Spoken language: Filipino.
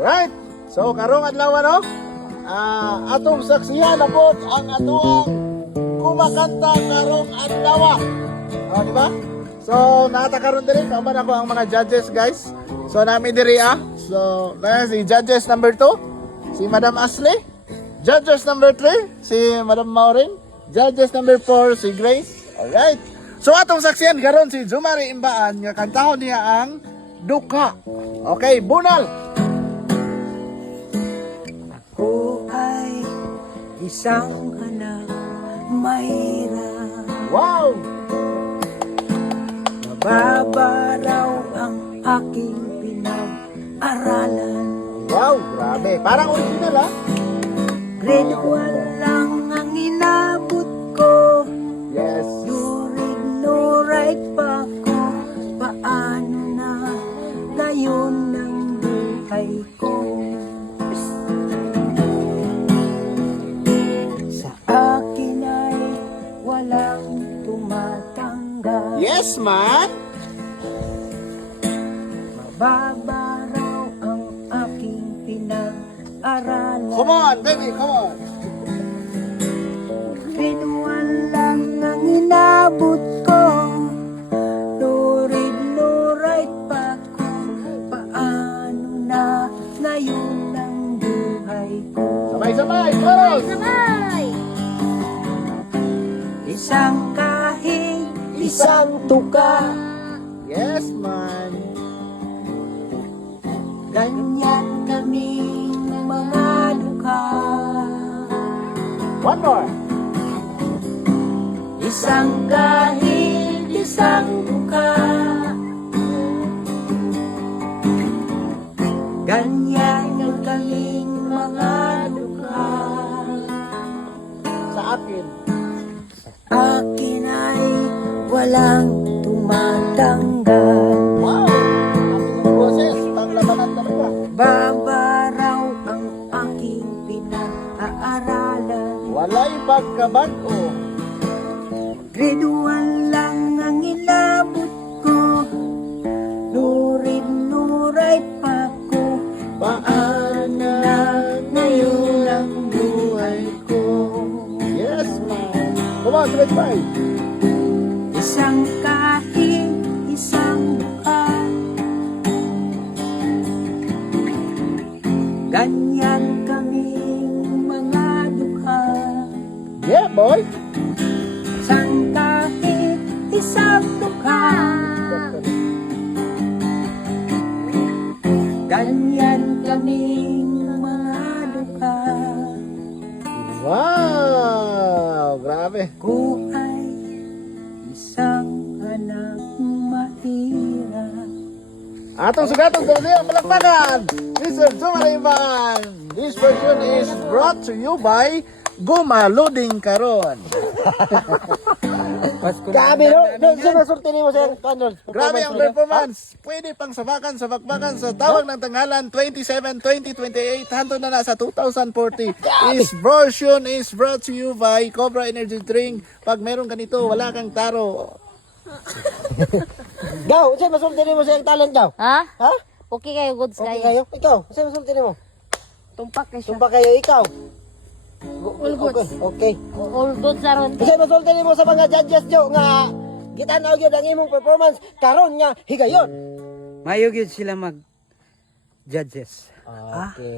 Alright. So karong adlaw no? Atong saksihan na po ang atuang kumakanta karong adlaw. Di ba? So nata karon diri kaman ako ang mga judges guys. So nami diri So na si judges number 2, si Madam Ashley. Judges number 3, si Madam Maureen. Judges number 4, si Grace. Alright. So atong saksihan karon si Jumari Imbaan nga kantahon niya ang Duka. Okay, bunal. Ako ay isang anak mahirap. Wow! Mababa raw ang aking pinag-aralan. Wow, grabe. Parang original Grade 1 lang ang inabot ko. Yes. No read, no write pa ko. Paano na ngayon ng buhay ko? Sa akin ay walang tumatanggap. Yes, man. Mababa raw ang aking pinag-aralan. Come on, baby, come on. Pinuwan lang ang inabot ko. No read, no write pa ko. Paano na ngayon ang buhay ko? Sabay-sabay, chorus. Isang kahig, isang tuka. Yes, man. Ganyan kaming mga duka. One more. Isang kahig, isang duka. Ganyan kaming mga duka. Sa akin. Akin ay walang tumatanggap. Wow. Ang boses, panglabanan talaga. Babaraw ang aking pinag-aaralan. Walay pagkabago. Grade 1 lang ang inabot ko. No read, no write pa ko. Paano na ngayon ang buhay ko? Yes, man. Come on, sabay-sabay. Isang kahig, isang duka. Ganyan kaming mga duka. Yeah, boy. Isang kahig, isang duka. Ganyan kaming mga duka. Wow, grabe. Ko ay isang anak mahirap. Atong sugatong ang palakpakan. Mr. Jumari Imbaan. This version is brought to you by Gumaluding Karon. Grabe, no? Sinasulti mo sa kanon. Grabe ang performance. Pwede pang sabakan sa bakbakan sa tawag ng tanghalan 27-2028 hantod na sa 2040. This version is brought to you by Cobra Energy Drink. Pag meron ganito, wala kang taro. Gaw, sinasulti mo sa talent daw. Ha? Ha? Okay kayo, goods Okay kayo. kayo? Ikaw, sinasulti mo. Tumpak kayo siya. Sumpa kayo, ikaw. All goods. Okay. All goods na ron. Sinasulti mo sa mga judges jo nga gitanaw gyud ang imong performance karon nga higayon. Mayog yun sila mag judges. Okay.